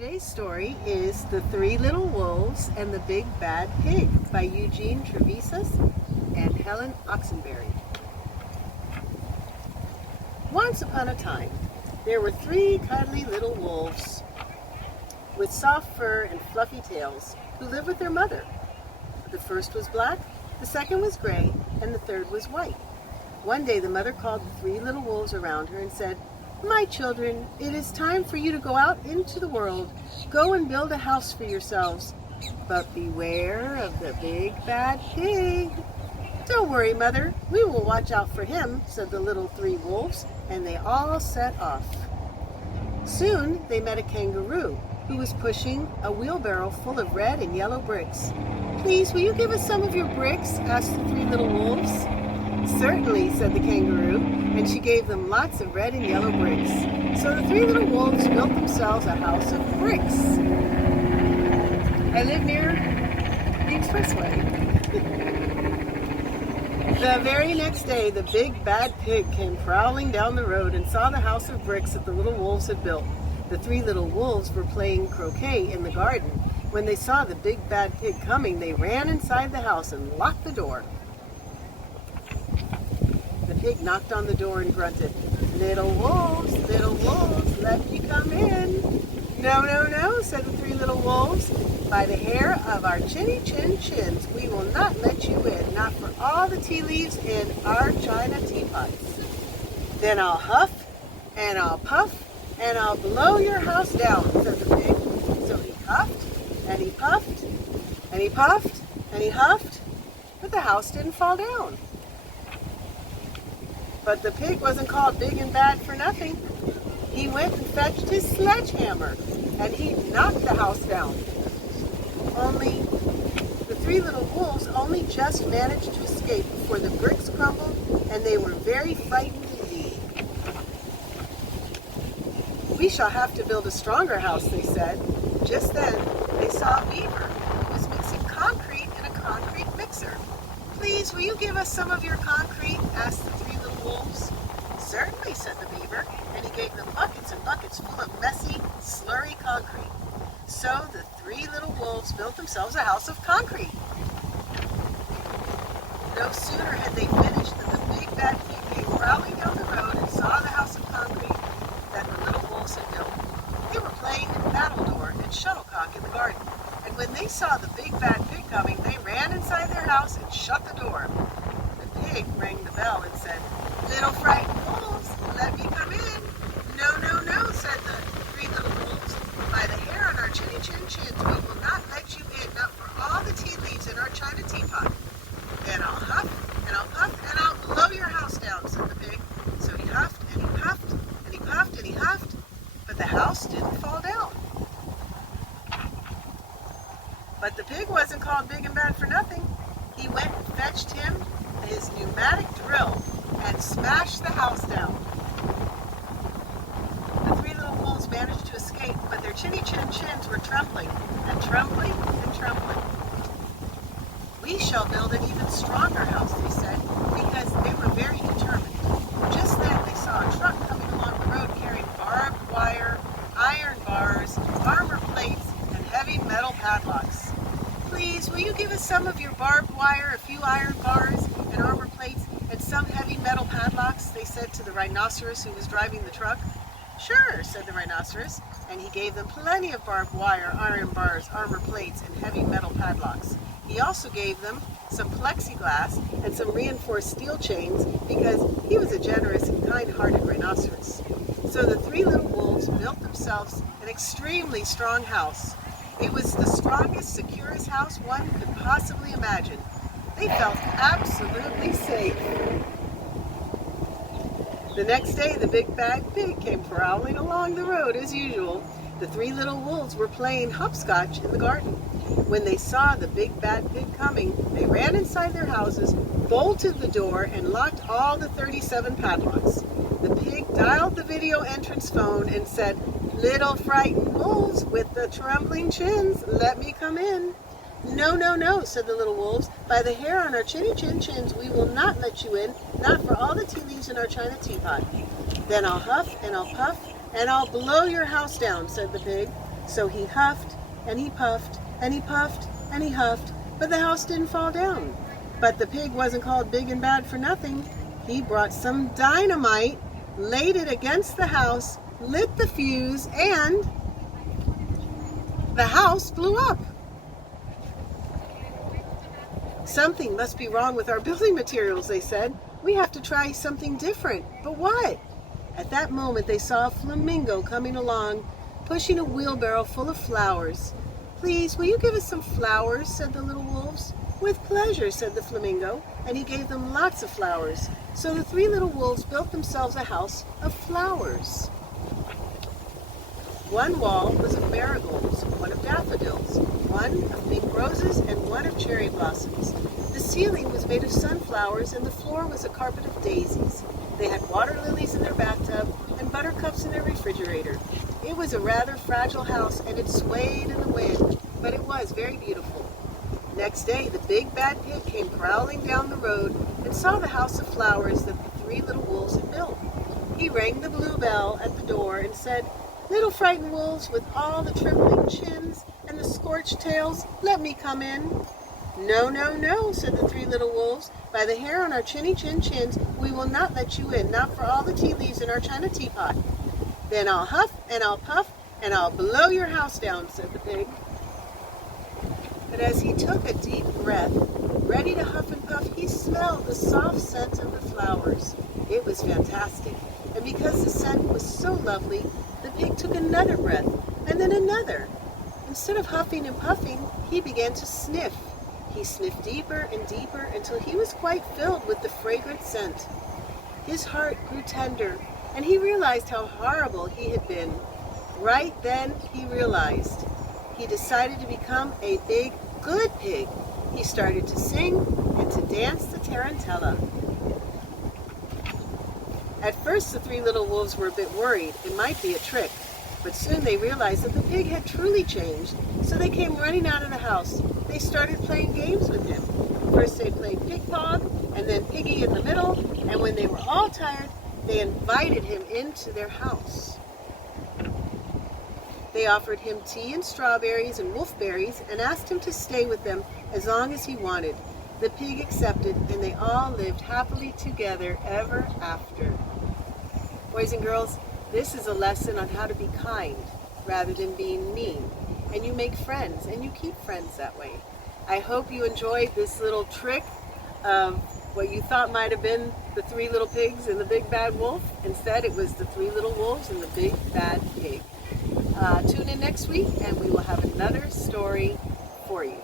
Today's story is The Three Little Wolves and the Big Bad Pig by Eugene Trevisus and Helen Oxenberry. Once upon a time, there were three cuddly little wolves with soft fur and fluffy tails who lived with their mother. The first was black, the second was gray, and the third was white. One day the mother called the three little wolves around her and said, "My children, it is time for you to go out into the world. Go and build a house for yourselves. But beware of the big bad pig." "Don't worry, Mother. We will watch out for him," said the little three wolves, and they all set off. Soon they met a kangaroo who was pushing a wheelbarrow full of red and yellow bricks. "Please, will you give us some of your bricks?" asked the three little wolves. "Certainly," said the kangaroo, and she gave them lots of red and yellow bricks. So the three little wolves built themselves a house of bricks. I live near the expressway. The very next day, the big bad pig came prowling down the road and saw the house of bricks that the little wolves had built. The three little wolves were playing croquet in the garden. When they saw the big bad pig coming, they ran inside the house and locked the door. The pig knocked on the door and grunted, little wolves, let me come in." "No, no, no," said the three little wolves. "By the hair of our chinny chin chins, we will not let you in, not for all the tea leaves in our china teapots." "Then I'll huff, and I'll puff, and I'll blow your house down," said the pig. So he huffed, and he puffed, and he puffed, and he huffed, but the house didn't fall down. But the pig wasn't called big and bad for nothing. He went and fetched his sledgehammer, and he knocked the house down. Only the three little wolves only just managed to escape before the bricks crumbled, and they were very frightened indeed. "We shall have to build a stronger house," they said. Just then, they saw a beaver who was mixing concrete in a concrete mixer. "Please, will you give us some of your concrete?" asked the three little wolves. "Certainly," said the beaver, and he gave them buckets and buckets full of messy, slurry concrete. So the three little wolves built themselves a house of concrete. No sooner had they finished than the big bad pig came prowling down the road and saw the house of concrete that the little wolves had built. They were playing battledore and shuttlecock in the garden, and when they saw the big bad pig coming, they ran inside their house and shut the door. The pig rang the bell and said, "Little frightened wolves, let me come in." "No, no, no," said the three little wolves. "By the hair on our chinny chin chins, we will not let you in, not for all the tea leaves in our china teapot." "Then I'll huff, and I'll puff, and I'll blow your house down," said the pig. So he huffed, and he puffed, and he puffed, and he huffed, but the house didn't fall down. But the pig wasn't called big and bad for nothing. He went and fetched him his pneumatic drill and smashed the house down. The three little wolves managed to escape, but their chinny chin chins were trembling and trembling and trembling. "We shall build an even stronger house," they said, because they were very determined. Just then they saw a truck coming along the road carrying barbed wire, iron bars, armor plates, and heavy metal padlocks. "Please, will you give us some of your barbed wire, a few iron bars, and armor plates, and some heavy metal padlocks?" they said to the rhinoceros who was driving the truck. "Sure," said the rhinoceros, and he gave them plenty of barbed wire, iron bars, armor plates, and heavy metal padlocks. He also gave them some plexiglass and some reinforced steel chains because he was a generous and kind-hearted rhinoceros. So the three little wolves built themselves an extremely strong house. It was the strongest, securest house one could possibly imagine. They felt absolutely safe. The next day, the big bad pig came prowling along the road as usual. The three little wolves were playing hopscotch in the garden. When they saw the big bad pig coming, they ran inside their houses, bolted the door, and locked all the 37 padlocks. The pig dialed the video entrance phone and said, "Little frightened wolves with the trembling chins, let me come in." "No, no, no," said the little wolves. "By the hair on our chinny chin chins, we will not let you in, not for all the tea leaves in our china teapot." "Then I'll huff, and I'll puff, and I'll blow your house down," said the pig. So he huffed, and he puffed, and he puffed, and he huffed, but the house didn't fall down. But the pig wasn't called big and bad for nothing. He brought some dynamite, laid it against the house, lit the fuse, and the house blew up. Something must be wrong with our building materials, they said. We have to try something different. But what? At that moment, they saw a flamingo coming along, pushing a wheelbarrow full of flowers. "Please, will you give us some flowers?" said the little wolves. "With pleasure," said the flamingo, and he gave them lots of flowers. So the three little wolves built themselves a house of flowers. One wall was of marigolds, one of daffodils, one of pink roses, and one of cherry blossoms. The ceiling was made of sunflowers, and the floor was a carpet of daisies. They had water lilies in their bathtub and buttercups in their refrigerator. It was a rather fragile house, and it swayed in the wind, but it was very beautiful. Next day, the big bad pig came prowling down the road and saw the house of flowers that the three little wolves had built. He rang the blue bell at the door and said, "Little frightened wolves with all the trembling chins and the scorched tails, let me come in." "No, no, no," said the three little wolves. "By the hair on our chinny chin chins, we will not let you in, not for all the tea leaves in our china teapot." "Then I'll huff and I'll puff and I'll blow your house down," said the pig. But as he took a deep breath, ready to huff and puff, he smelled the soft scent of the flowers. It was fantastic, and because the scent was so lovely, the pig took another breath, and then another. Instead of huffing and puffing, he began to sniff. He sniffed deeper and deeper until he was quite filled with the fragrant scent. His heart grew tender, and he realized how horrible he had been. Right then, he realized. He decided to become a big, good pig. He started to sing and to dance the tarantella. At first, the three little wolves were a bit worried. It might be a trick. But soon they realized that the pig had truly changed, so they came running out of the house. They started playing games with him. First they played pig-pog, and then piggy in the middle, and when they were all tired, they invited him into their house. They offered him tea and strawberries and wolfberries and asked him to stay with them as long as he wanted. The pig accepted, and they all lived happily together ever after. Boys and girls, this is a lesson on how to be kind rather than being mean. And you make friends, and you keep friends that way. I hope you enjoyed this little trick of what you thought might have been the three little pigs and the big bad wolf. Instead, it was the three little wolves and the big bad pig. Tune in next week, and we will have another story for you.